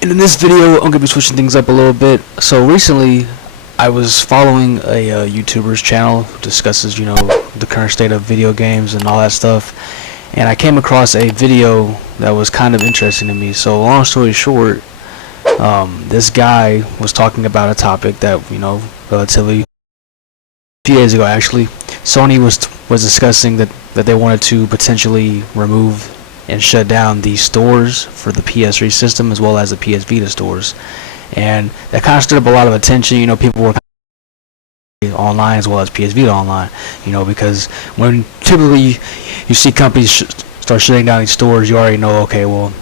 And in this video, I'm going to be switching things up a little bit. So recently, I was following a YouTuber's channel who discusses, the current state of video games and all that stuff. And I came across a video that was kind of interesting to me. So long story short, this guy was talking about a topic that, relatively a few days ago actually, Sony was discussing that they wanted to potentially remove and shut down the stores for the PS3 system as well as the PS Vita stores, and that kind of stirred up a lot of attention. People were online as well as PS Vita online, because when typically you see companies start shutting down these stores, you already know, okay, well,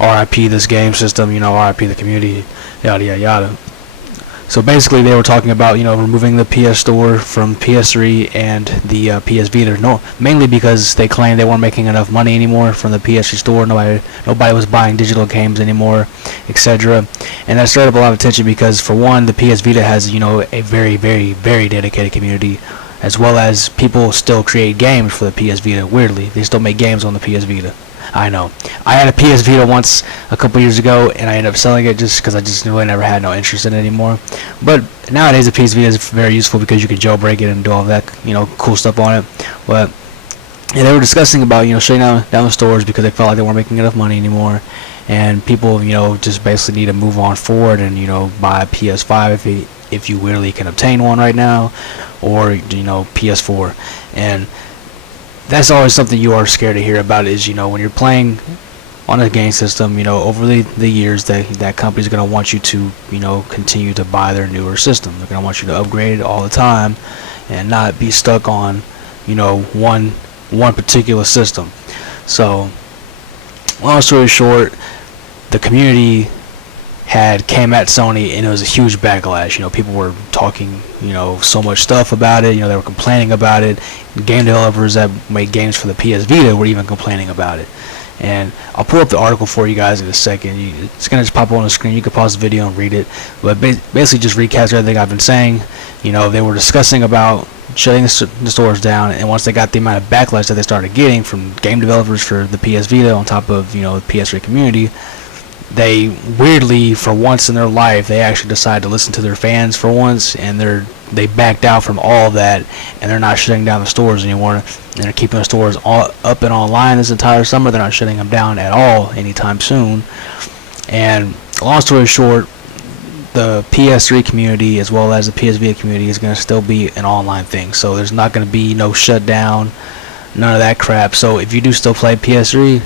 RIP this game system, RIP the community, yada yada yada. So basically, they were talking about removing the PS Store from PS3 and the PS Vita. No, mainly because they claimed they weren't making enough money anymore from the PS3 Store. Nobody was buying digital games anymore, etc. And that stirred up a lot of attention because, for one, the PS Vita has a very, very, very dedicated community, as well as people still create games for the PS Vita. Weirdly, they still make games on the PS Vita. I know. I had a PS Vita once a couple years ago, and I ended up selling it just because I just really never had no interest in it anymore. But nowadays, the PS Vita is very useful because you can jailbreak it and do all that, cool stuff on it. But yeah, they were discussing about shutting down the stores because they felt like they weren't making enough money anymore, and people just basically need to move on forward and buy a PS5 if you really can obtain one right now, or PS4. And that's always something you are scared to hear about, is when you're playing on a game system, over the years that company's going to want you to continue to buy their newer system. They're going to want you to upgrade it all the time and not be stuck on one particular system. So long story short, the community came at Sony, and it was a huge backlash. People were talking so much stuff about it. They were complaining about it. Game developers that make games for the PS Vita were even complaining about it. And I'll pull up the article for you guys in a second. It's gonna just pop up on the screen. You can pause the video and read it. But basically, just recaps everything I've been saying. They were discussing about shutting the stores down, and once they got the amount of backlash that they started getting from game developers for the PS Vita on top of the PS3 community, they weirdly, for once in their life, they actually decided to listen to their fans for once, and they backed out from all that, and they're not shutting down the stores anymore, and they're keeping the stores all up and online this entire summer. They're not shutting them down at all anytime soon. And long story short, the PS3 community as well as the PS Vita community is going to still be an online thing, so there's not going to be no shutdown, none of that crap. So if you do still play PS3,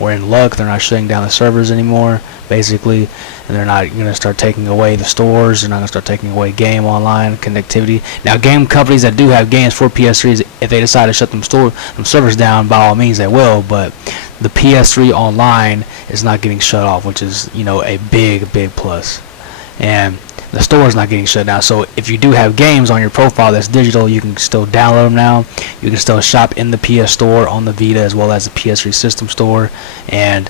we're in luck. They're not shutting down the servers anymore, basically, and they're not going to start taking away the stores. They're not going to start taking away game online connectivity. Now, game companies that do have games for PS3s, if they decide to shut them servers down, by all means they will. But the PS3 online is not getting shut off, which is a big plus. And the store is not getting shut down. So if you do have games on your profile that's digital, you can still download them now. You can still shop in the PS Store on the Vita as well as the PS3 system store, and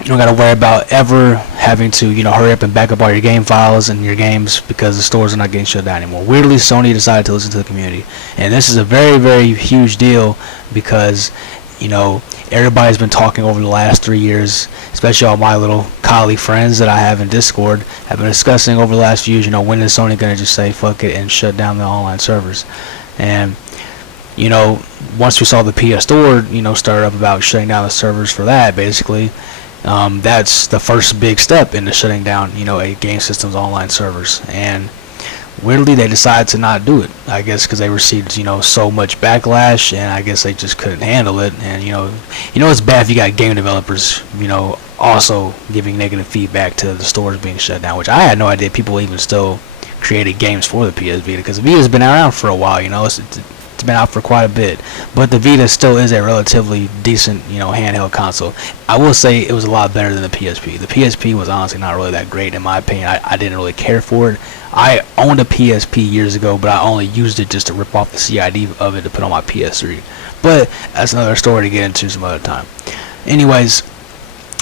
you don't got to worry about ever having to hurry up and back up all your game files and your games because the stores are not getting shut down anymore. Weirdly, Sony decided to listen to the community, and this is a very, very huge deal because everybody's been talking over the last 3 years, especially all my little colleague friends that I have in Discord, have been discussing over the last few years, when is Sony going to just say fuck it and shut down the online servers. And once we saw the PS Store start up about shutting down the servers for that, basically that's the first big step into shutting down a game system's online servers. And weirdly, they decided to not do it, I guess because they received so much backlash, and I guess they just couldn't handle it. And it's bad if you got game developers also giving negative feedback to the stores being shut down, which I had no idea people even still created games for the PS Vita, because the Vita's been around for a while. It's been out for quite a bit, but the Vita still is a relatively decent handheld console. I will say it was a lot better than the PSP. The PSP was honestly not really that great in my opinion. I didn't really care for it. I owned a PSP years ago, but I only used it just to rip off the CID of it to put on my PS3. But that's another story to get into some other time. Anyways,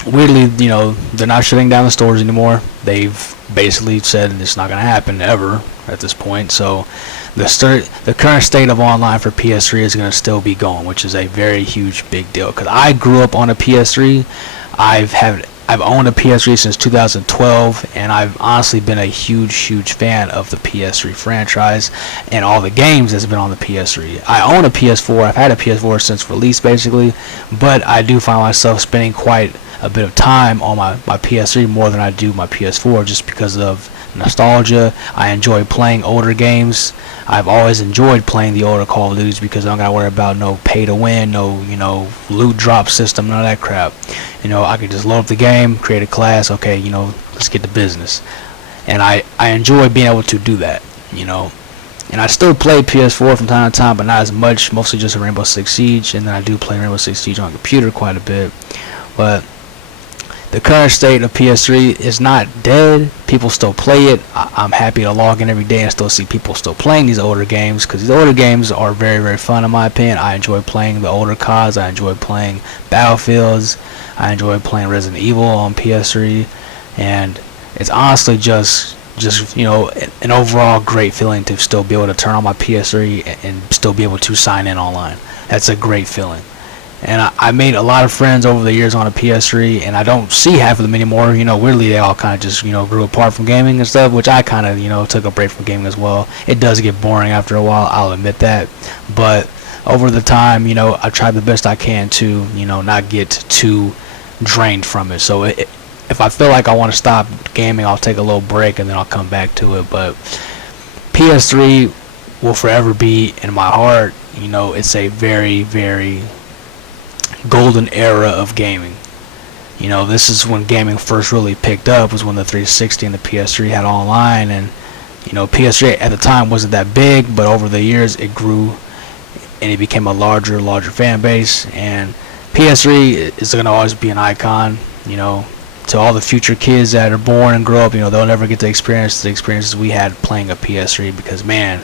weirdly, they're not shutting down the stores anymore. They've basically said it's not going to happen ever at this point. So the current state of online for PS3 is going to still be going, which is a very huge big deal. Because I grew up on a PS3. I I've owned a PS3 since 2012, and I've honestly been a huge fan of the PS3 franchise and all the games that's been on the PS3. I own a PS4. I've had a PS4 since release, basically, but I do find myself spending quite a bit of time on my PS3 more than I do my PS4, just because of nostalgia. I enjoy playing older games. I've always enjoyed playing the older Call of Duties because I don't gotta worry about no pay to win, no loot drop system, none of that crap. I can just load up the game, create a class, okay, let's get to business. And I enjoy being able to do that. And I still play PS4 from time to time, but not as much, mostly just Rainbow Six Siege, and then I do play Rainbow Six Siege on computer quite a bit. But the current state of PS3 is not dead. People still play it. I'm happy to log in every day and still see people still playing these older games, because these older games are very fun in my opinion. I enjoy playing the older CODs. I enjoy playing Battlefields. I enjoy playing Resident Evil on PS3, and it's honestly just an overall great feeling to still be able to turn on my PS3 and still be able to sign in online. That's a great feeling. And I made a lot of friends over the years on a PS3, and I don't see half of them anymore. Weirdly, they all kind of just, grew apart from gaming and stuff, which I kind of, took a break from gaming as well. It does get boring after a while, I'll admit that. But over the time, I've tried the best I can to, not get too drained from it. So if I feel like I want to stop gaming, I'll take a little break and then I'll come back to it. But PS3 will forever be in my heart. It's a very golden era of gaming. This is when gaming first really picked up, was when the 360 and the PS3 had online, and PS3 at the time wasn't that big, but over the years it grew and it became a larger fan base. And PS3 is going to always be an icon, to all the future kids that are born and grow up. They'll never get to experience the experiences we had playing a PS3, because man,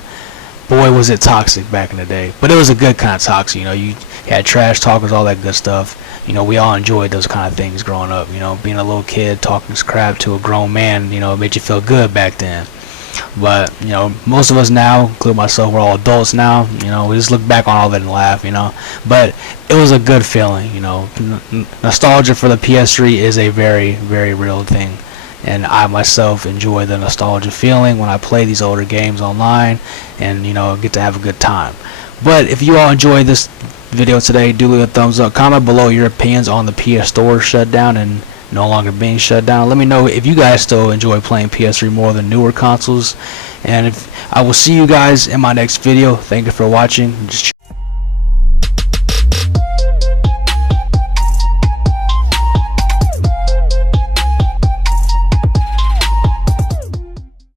boy was it toxic back in the day. But it was a good kind of toxic. You had trash talkers, all that good stuff. We all enjoyed those kind of things growing up. Being a little kid talking crap to a grown man, it made you feel good back then. But most of us now, including myself, we're all adults now. We just look back on all that and laugh. But it was a good feeling. Nostalgia for the PS3 is a very real thing. And I myself enjoy the nostalgia feeling when I play these older games online, and get to have a good time. But if you all enjoyed this video today, do leave a thumbs up. Comment below your opinions on the PS Store shutdown and no longer being shut down. Let me know if you guys still enjoy playing PS3 more than newer consoles. And I will see you guys in my next video. Thank you for watching. Just